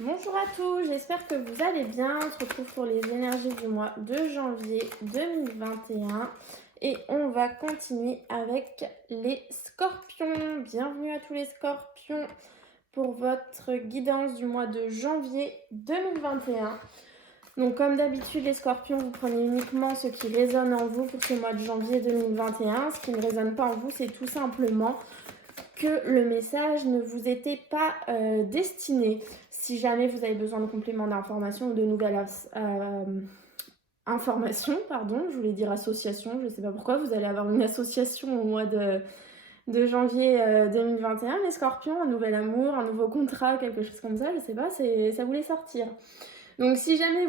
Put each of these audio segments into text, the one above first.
Bonjour à tous, j'espère que vous allez bien. On se retrouve pour les énergies du mois de janvier 2021 et on va continuer avec les scorpions. Bienvenue à tous les scorpions pour votre guidance du mois de janvier 2021. Donc comme d'habitude les scorpions, vous prenez uniquement ce qui résonne en vous pour ce mois de janvier 2021. Ce qui ne résonne pas en vous, c'est tout simplement que le message ne vous était pas destiné. Si jamais vous avez besoin de compléments d'information ou de nouvelles informations, je voulais dire association, je ne sais pas pourquoi, vous allez avoir une association au mois de janvier 2021, les scorpions, un nouvel amour, un nouveau contrat, quelque chose comme ça, je ne sais pas, ça voulait sortir. Donc si jamais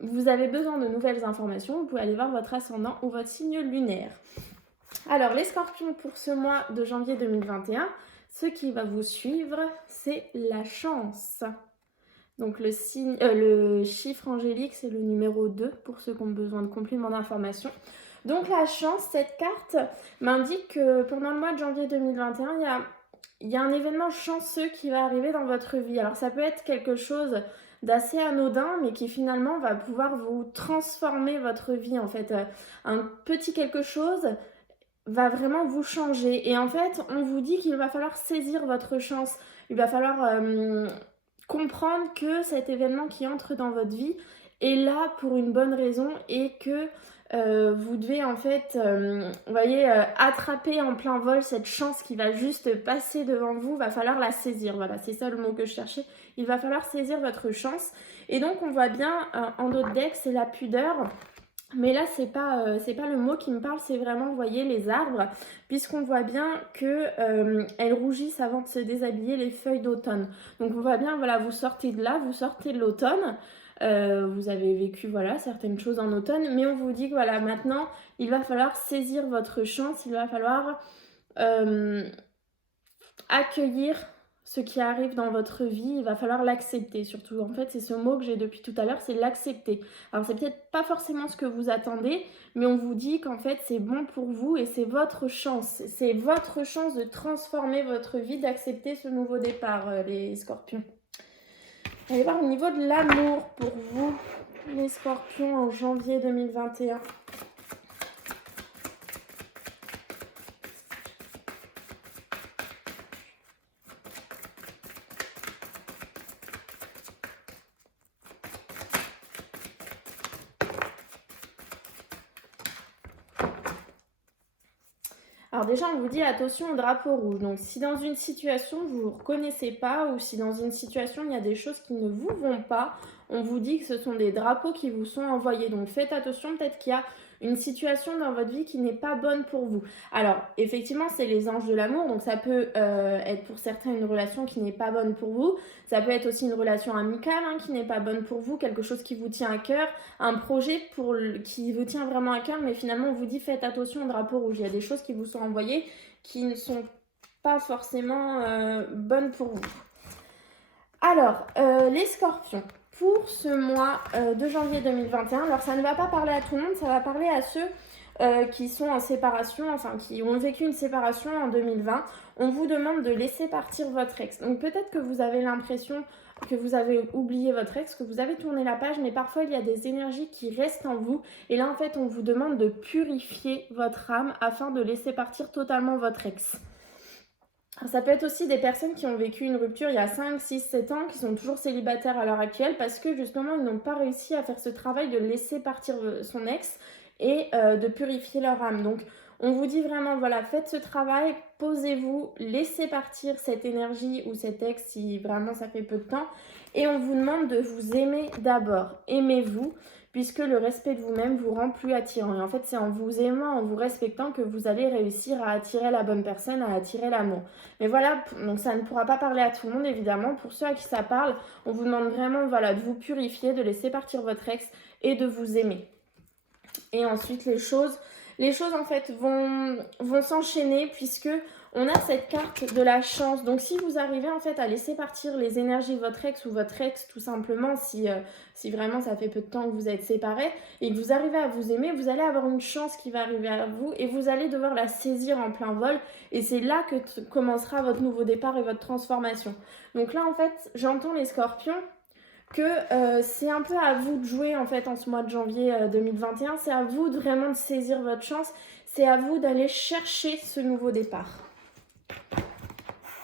vous avez besoin de nouvelles informations, vous pouvez aller voir votre ascendant ou votre signe lunaire. Alors les scorpions pour ce mois de janvier 2021, ce qui va vous suivre, c'est la chance. Donc le chiffre angélique, c'est le numéro 2 pour ceux qui ont besoin de compléments d'information. Donc la chance, cette carte m'indique que pendant le mois de janvier 2021, il y a un événement chanceux qui va arriver dans votre vie. Alors ça peut être quelque chose d'assez anodin, mais qui finalement va pouvoir vous transformer votre vie en fait. Un petit quelque chose va vraiment vous changer. Et en fait, on vous dit qu'il va falloir saisir votre chance. Il va falloir comprendre que cet événement qui entre dans votre vie est là pour une bonne raison et que vous devez en fait, attraper en plein vol cette chance qui va juste passer devant vous. Va falloir la saisir. Voilà, c'est ça le mot que je cherchais. Il va falloir saisir votre chance. Et donc, on voit bien en d'autres decks, c'est la pudeur. Mais là, c'est pas le mot qui me parle, c'est vraiment, vous voyez, les arbres, puisqu'on voit bien qu'elles rougissent avant de se déshabiller, les feuilles d'automne. Donc on voit bien, voilà, vous sortez de là, vous sortez de l'automne, vous avez vécu, voilà, certaines choses en automne, mais on vous dit que, voilà, maintenant, il va falloir saisir votre chance, il va falloir accueillir ce qui arrive dans votre vie, il va falloir l'accepter surtout. En fait, c'est ce mot que j'ai depuis tout à l'heure, c'est l'accepter. Alors, c'est peut-être pas forcément ce que vous attendez, mais on vous dit qu'en fait, c'est bon pour vous et c'est votre chance. C'est votre chance de transformer votre vie, d'accepter ce nouveau départ, les scorpions. Allez voir au niveau de l'amour pour vous, les scorpions, en janvier 2021. Alors déjà, on vous dit attention au drapeau rouge. Donc si dans une situation, vous ne vous reconnaissez pas ou si dans une situation, il y a des choses qui ne vous vont pas, on vous dit que ce sont des drapeaux qui vous sont envoyés. Donc faites attention, peut-être qu'il y a une situation dans votre vie qui n'est pas bonne pour vous. Alors effectivement, c'est les anges de l'amour, donc ça peut être pour certains une relation qui n'est pas bonne pour vous. Ça peut être aussi une relation amicale qui n'est pas bonne pour vous, quelque chose qui vous tient à cœur, un projet qui vous tient vraiment à cœur, mais finalement on vous dit faites attention au drapeau rouge. Il y a des choses qui vous sont envoyées qui ne sont pas forcément bonnes pour vous. Alors, les scorpions, pour ce mois de janvier 2021, alors ça ne va pas parler à tout le monde, ça va parler à ceux qui sont en séparation, enfin qui ont vécu une séparation en 2020. On vous demande de laisser partir votre ex. Donc peut-être que vous avez l'impression que vous avez oublié votre ex, que vous avez tourné la page, mais parfois il y a des énergies qui restent en vous. Et là en fait on vous demande de purifier votre âme afin de laisser partir totalement votre ex. Ça peut être aussi des personnes qui ont vécu une rupture il y a 5, 6, 7 ans, qui sont toujours célibataires à l'heure actuelle parce que justement ils n'ont pas réussi à faire ce travail de laisser partir son ex et de purifier leur âme. Donc on vous dit vraiment, voilà, faites ce travail, posez-vous, laissez partir cette énergie ou cet ex si vraiment ça fait peu de temps et on vous demande de vous aimer d'abord. Aimez-vous, puisque le respect de vous-même vous rend plus attirant. Et en fait, c'est en vous aimant, en vous respectant que vous allez réussir à attirer la bonne personne, à attirer l'amour. Mais voilà, donc ça ne pourra pas parler à tout le monde, évidemment. Pour ceux à qui ça parle, on vous demande vraiment, voilà, de vous purifier, de laisser partir votre ex et de vous aimer. Et ensuite, les choses en fait vont s'enchaîner puisque on a cette carte de la chance. Donc si vous arrivez en fait à laisser partir les énergies de votre ex ou votre ex tout simplement, si vraiment ça fait peu de temps que vous êtes séparés et que vous arrivez à vous aimer, vous allez avoir une chance qui va arriver à vous et vous allez devoir la saisir en plein vol et c'est là que commencera votre nouveau départ et votre transformation. Donc là en fait j'entends les scorpions, que c'est un peu à vous de jouer en fait en ce mois de janvier 2021. C'est à vous de vraiment de saisir votre chance. C'est à vous d'aller chercher ce nouveau départ.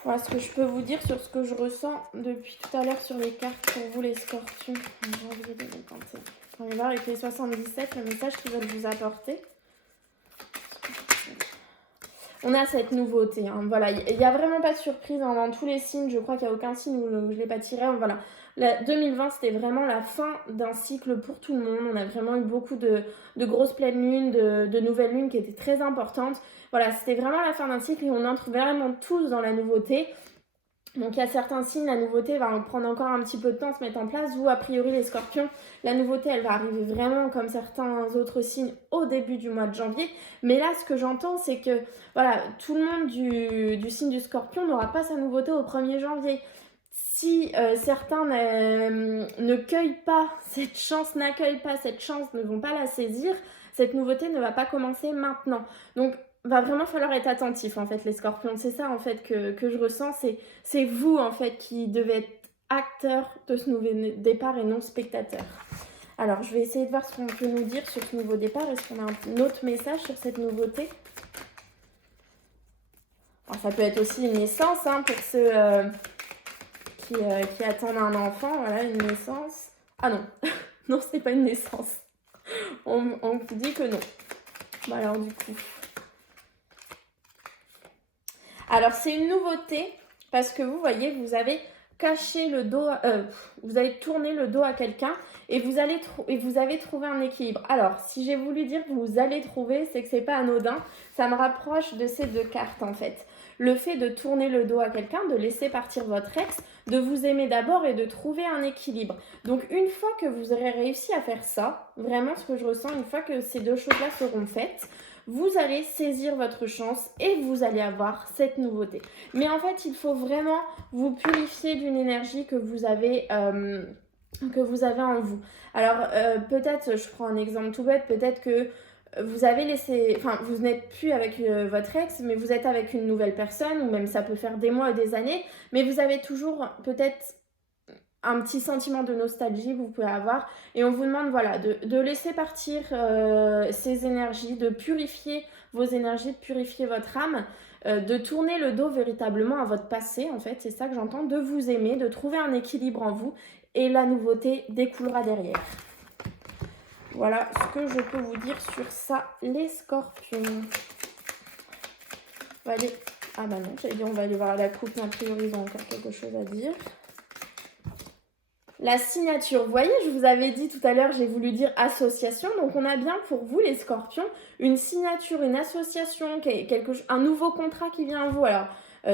Voilà ce que je peux vous dire sur ce que je ressens depuis tout à l'heure sur les cartes pour vous les scorpions en janvier 2021. On va voir avec les 77 le message qu'ils veulent vous apporter. On a cette nouveauté, hein. Voilà, il n'y a vraiment pas de surprise hein, dans tous les signes. Je crois qu'il n'y a aucun signe où je ne l'ai pas tiré. Voilà. 2020, c'était vraiment la fin d'un cycle pour tout le monde. On a vraiment eu beaucoup de grosses pleines lunes, de nouvelles lunes qui étaient très importantes. Voilà, c'était vraiment la fin d'un cycle et on entre vraiment tous dans la nouveauté. Donc il y a certains signes, la nouveauté va prendre encore un petit peu de temps à se mettre en place. Vous, a priori, les scorpions, la nouveauté, elle va arriver vraiment comme certains autres signes au début du mois de janvier. Mais là, ce que j'entends, c'est que voilà, tout le monde du signe du scorpion n'aura pas sa nouveauté au 1er janvier. Si certains ne cueillent pas cette chance, n'accueillent pas cette chance, ne vont pas la saisir, cette nouveauté ne va pas commencer maintenant. Donc, va vraiment falloir être attentif en fait les scorpions, c'est ça en fait que je ressens, c'est vous en fait qui devez être acteur de ce nouveau départ et non spectateur. Alors je vais essayer de voir ce qu'on peut nous dire sur ce nouveau départ. Est-ce qu'on a un autre message sur cette nouveauté? Alors, ça peut être aussi une naissance hein, pour ceux qui attendent un enfant, voilà une naissance. Ah non, non c'est pas une naissance, on dit que non. Bon alors du coup... Alors, c'est une nouveauté parce que vous voyez, vous avez caché le dos, vous avez tourné le dos à quelqu'un et vous avez trouvé un équilibre. Alors, si j'ai voulu dire que vous allez trouver, c'est que c'est pas anodin. Ça me rapproche de ces deux cartes en fait. Le fait de tourner le dos à quelqu'un, de laisser partir votre ex, de vous aimer d'abord et de trouver un équilibre. Donc, une fois que vous aurez réussi à faire ça, vraiment ce que je ressens, une fois que ces deux choses-là seront faites, vous allez saisir votre chance et vous allez avoir cette nouveauté. Mais en fait, il faut vraiment vous purifier d'une énergie que vous avez en vous. Alors, peut-être, je prends un exemple tout bête, peut-être que vous avez laissé, enfin, vous n'êtes plus avec votre ex, mais vous êtes avec une nouvelle personne, ou même ça peut faire des mois et des années, mais vous avez toujours peut-être un petit sentiment de nostalgie que vous pouvez avoir et on vous demande voilà, de laisser partir ces énergies, de purifier vos énergies, de purifier votre âme, de tourner le dos véritablement à votre passé en fait, c'est ça que j'entends, de vous aimer, de trouver un équilibre en vous et la nouveauté découlera derrière. Voilà ce que je peux vous dire sur ça, les scorpions. On va aller... Ah bah non, j'allais dire on va aller voir la coupe, mais a priori ils ont encore quelque chose à dire. La signature, vous voyez, je vous avais dit tout à l'heure, j'ai voulu dire association. Donc, on a bien pour vous, les scorpions, une signature, une association, un nouveau contrat qui vient à vous. Alors,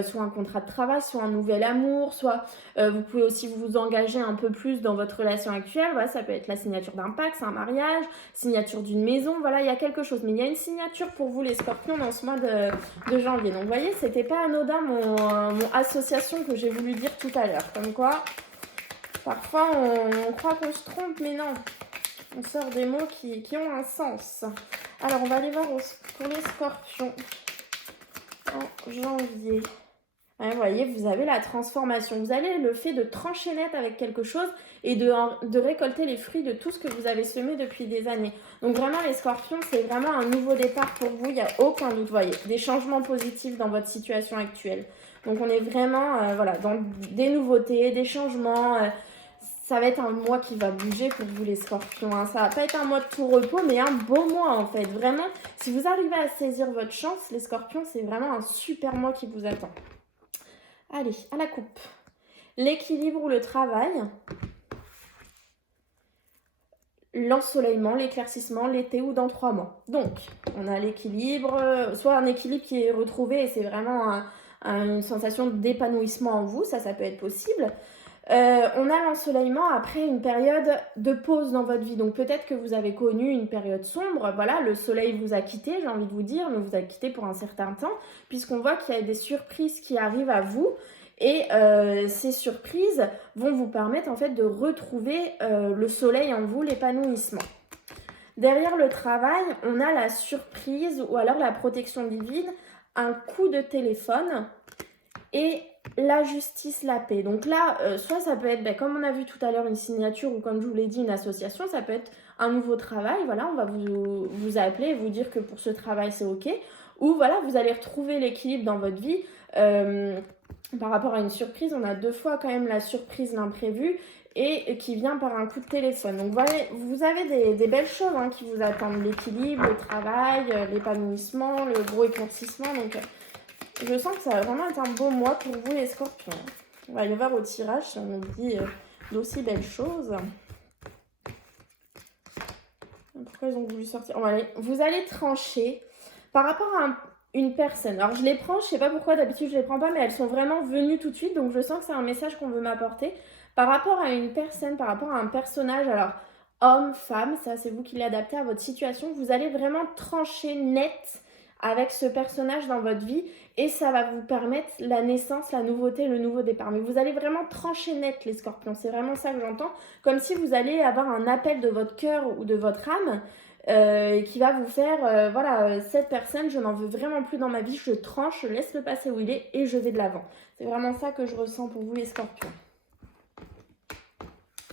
soit un contrat de travail, soit un nouvel amour, soit vous pouvez aussi vous engager un peu plus dans votre relation actuelle. Voilà, ça peut être la signature d'un pacte, un mariage, signature d'une maison. Voilà, il y a quelque chose. Mais il y a une signature pour vous, les scorpions, dans ce mois de janvier. Donc, vous voyez, c'était pas anodin mon association que j'ai voulu dire tout à l'heure. Comme quoi... Parfois, on croit qu'on se trompe, mais non. On sort des mots qui ont un sens. Alors, on va aller voir pour les scorpions en janvier. Ouais, vous voyez, vous avez la transformation. Vous avez le fait de trancher net avec quelque chose et de récolter les fruits de tout ce que vous avez semé depuis des années. Donc vraiment, les scorpions, c'est vraiment un nouveau départ pour vous. Il n'y a aucun doute, vous voyez. Des changements positifs dans votre situation actuelle. Donc on est vraiment voilà, dans des nouveautés, des changements. Ça va être un mois qui va bouger pour vous les scorpions. Hein. Ça va pas être un mois de tout repos, mais un beau mois en fait. Vraiment, si vous arrivez à saisir votre chance, les scorpions, c'est vraiment un super mois qui vous attend. Allez, à la coupe. L'équilibre ou le travail. L'ensoleillement, l'éclaircissement, l'été ou dans 3 mois. Donc, on a l'équilibre, soit un équilibre qui est retrouvé et c'est vraiment une sensation d'épanouissement en vous, ça peut être possible. On a l'ensoleillement après une période de pause dans votre vie. Donc peut-être que vous avez connu une période sombre. Voilà, le soleil vous a quitté, j'ai envie de vous dire, mais vous a quitté pour un certain temps, puisqu'on voit qu'il y a des surprises qui arrivent à vous. Et ces surprises vont vous permettre en fait de retrouver le soleil en vous, l'épanouissement. Derrière le travail, on a la surprise ou alors la protection divine, un coup de téléphone et la justice, la paix. Donc là, soit ça peut être, comme on a vu tout à l'heure, une signature ou comme je vous l'ai dit, une association, ça peut être un nouveau travail, voilà, on va vous appeler et vous dire que pour ce travail, c'est OK. Ou voilà, vous allez retrouver l'équilibre dans votre vie. Par rapport à une surprise, on a 2 fois quand même la surprise, l'imprévu, et qui vient par un coup de téléphone. Donc voilà, vous avez des belles choses qui vous attendent, l'équilibre, le travail, l'épanouissement, le gros éclaircissement. Donc je sens que ça va vraiment être un beau mois pour vous les scorpions. On va aller voir au tirage si on nous dit d'aussi belles choses. Pourquoi ils ont voulu sortir? Vous allez trancher par rapport à une personne. Alors je les prends, je sais pas pourquoi d'habitude je les prends pas, mais elles sont vraiment venues tout de suite, donc je sens que c'est un message qu'on veut m'apporter. Par rapport à une personne, par rapport à un personnage, alors homme, femme, ça c'est vous qui l'adaptez à votre situation, vous allez vraiment trancher net avec ce personnage dans votre vie et ça va vous permettre la naissance, la nouveauté, le nouveau départ. Mais vous allez vraiment trancher net les scorpions, c'est vraiment ça que j'entends, comme si vous allez avoir un appel de votre cœur ou de votre âme qui va vous faire, voilà, cette personne, je n'en veux vraiment plus dans ma vie, je tranche, je laisse le passé où il est et je vais de l'avant. C'est vraiment ça que je ressens pour vous les scorpions.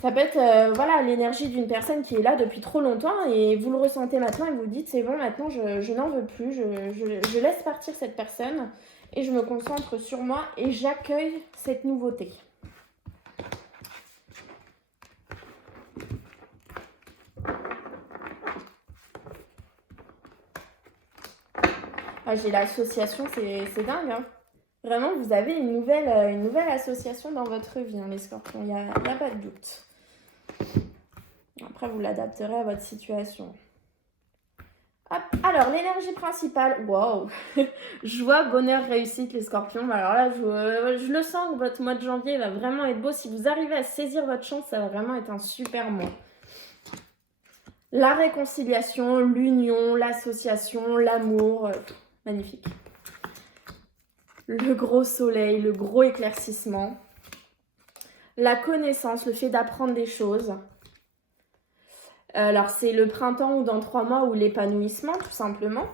Ça peut être voilà, l'énergie d'une personne qui est là depuis trop longtemps et vous le ressentez maintenant et vous dites c'est bon, maintenant je n'en veux plus, je laisse partir cette personne et je me concentre sur moi et j'accueille cette nouveauté. Ah, j'ai l'association, c'est dingue. Hein. Vraiment, vous avez une nouvelle association dans votre vie, les scorpions, il n'y a pas de doute. Après, vous l'adapterez à votre situation. Hop. Alors, l'énergie principale, wow, joie, bonheur, réussite, les scorpions. Alors là, je le sens que votre mois de janvier va vraiment être beau. Si vous arrivez à saisir votre chance, ça va vraiment être un super mois. La réconciliation, l'union, l'association, l'amour, magnifique. Le gros soleil, le gros éclaircissement. La connaissance, le fait d'apprendre des choses. Alors, c'est le printemps ou dans 3 mois ou l'épanouissement, tout simplement.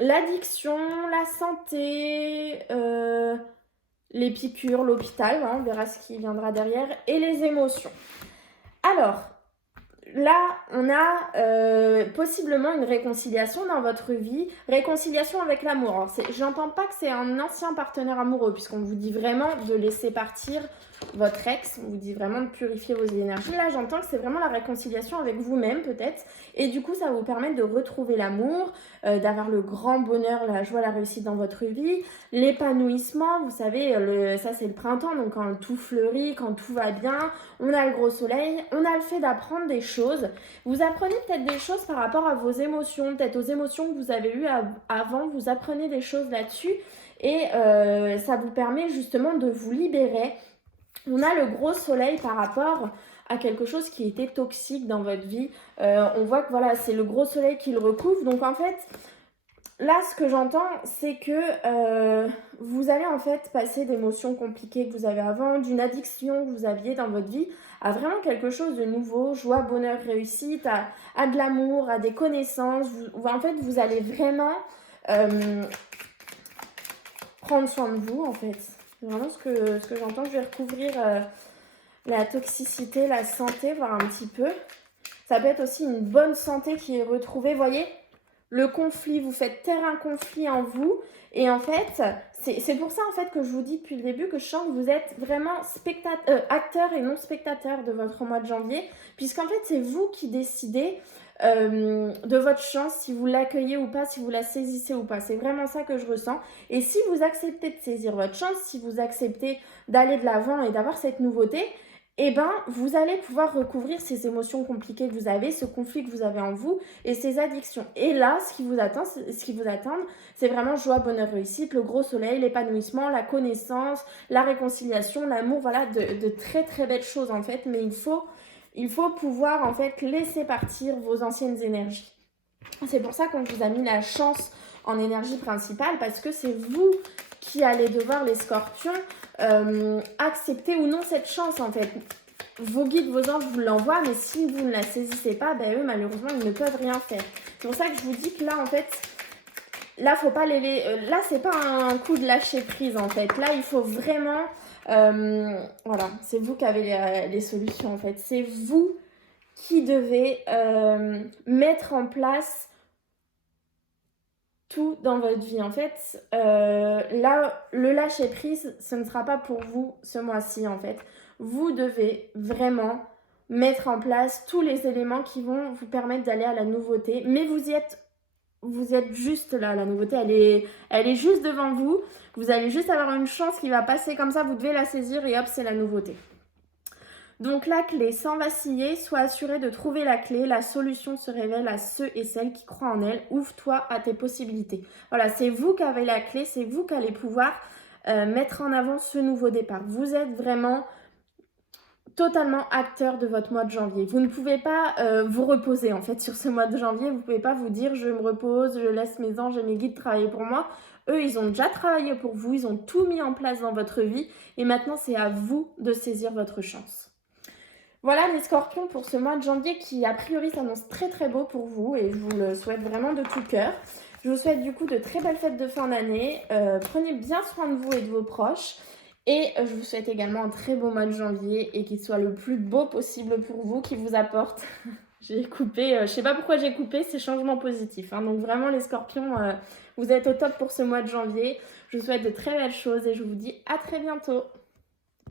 L'addiction, la santé, les piqûres, l'hôpital, on verra ce qui viendra derrière, et les émotions. Alors, là, on a possiblement une réconciliation dans votre vie, réconciliation avec l'amour. Alors, j'entends pas que c'est un ancien partenaire amoureux, puisqu'on vous dit vraiment de laisser partir votre ex, on vous dit vraiment de purifier vos énergies. Là, j'entends que c'est vraiment la réconciliation avec vous-même, peut-être, et du coup, ça va vous permettre de retrouver l'amour, d'avoir le grand bonheur, la joie, la réussite dans votre vie, l'épanouissement, vous savez, ça c'est le printemps, donc quand tout fleurit, quand tout va bien, on a le gros soleil, on a le fait d'apprendre des choses. Vous apprenez peut-être des choses par rapport à vos émotions, peut-être aux émotions que vous avez eues avant, vous apprenez des choses là-dessus et ça vous permet justement de vous libérer. On a le gros soleil par rapport à quelque chose qui était toxique dans votre vie. On voit que voilà, c'est le gros soleil qui le recouvre. Donc en fait, là, ce que j'entends, c'est que vous allez en fait passer d'émotions compliquées que vous avez avant, d'une addiction que vous aviez dans votre vie, à vraiment quelque chose de nouveau, joie, bonheur, réussite, à de l'amour, à des connaissances. En fait, vous allez vraiment prendre soin de vous, en fait. C'est vraiment ce que j'entends. Je vais recouvrir la toxicité, la santé, voir un petit peu. Ça peut être aussi une bonne santé qui est retrouvée, vous voyez ? Le conflit, vous faites taire un conflit en vous et en fait, c'est pour ça en fait que je vous dis depuis le début que je sens que vous êtes vraiment acteur et non spectateur de votre mois de janvier puisqu'en fait c'est vous qui décidez de votre chance, si vous l'accueillez ou pas, si vous la saisissez ou pas. C'est vraiment ça que je ressens et si vous acceptez de saisir votre chance, si vous acceptez d'aller de l'avant et d'avoir cette nouveauté, eh ben, vous allez pouvoir recouvrir ces émotions compliquées que vous avez, ce conflit que vous avez en vous et ces addictions. Et là, ce qui vous attend, c'est vraiment joie, bonheur, réussite, le gros soleil, l'épanouissement, la connaissance, la réconciliation, l'amour, voilà, de très très belles choses en fait. Mais il faut pouvoir en fait laisser partir vos anciennes énergies. C'est pour ça qu'on vous a mis la chance en énergie principale parce que c'est vous qui allez devoir, les scorpions, accepter ou non cette chance en fait. Vos guides, vos anges vous l'envoient, mais si vous ne la saisissez pas, eux malheureusement ils ne peuvent rien faire. C'est pour ça que je vous dis que là en fait, là, faut pas là, c'est pas un coup de lâcher prise en fait. Là, il faut vraiment, voilà, c'est vous qui avez les solutions en fait. C'est vous qui devez mettre en place tout dans votre vie. En fait, là, le lâcher prise, ce ne sera pas pour vous ce mois-ci en fait. Vous devez vraiment mettre en place tous les éléments qui vont vous permettre d'aller à la nouveauté, mais vous êtes juste là, la nouveauté, elle est juste devant vous. Vous allez juste avoir une chance qui va passer comme ça, vous devez la saisir et hop, c'est la nouveauté. Donc la clé, sans vaciller, sois assuré de trouver la clé. La solution se révèle à ceux et celles qui croient en elle. Ouvre-toi à tes possibilités. Voilà, c'est vous qui avez la clé, c'est vous qui allez pouvoir mettre en avant ce nouveau départ. Vous êtes vraiment totalement acteur de votre mois de janvier. Vous ne pouvez pas vous reposer en fait sur ce mois de janvier. Vous ne pouvez pas vous dire je me repose, je laisse mes anges et mes guides travailler pour moi. Eux, ils ont déjà travaillé pour vous, ils ont tout mis en place dans votre vie et maintenant c'est à vous de saisir votre chance. Voilà les scorpions pour ce mois de janvier qui a priori s'annonce très très beau pour vous et je vous le souhaite vraiment de tout cœur. Je vous souhaite du coup de très belles fêtes de fin d'année. Prenez bien soin de vous et de vos proches. Et je vous souhaite également un très beau mois de janvier et qu'il soit le plus beau possible pour vous, qui vous apporte. J'ai coupé, je sais pas pourquoi j'ai coupé, c'est changement positif. Hein. Donc vraiment les scorpions, vous êtes au top pour ce mois de janvier. Je vous souhaite de très belles choses et je vous dis à très bientôt.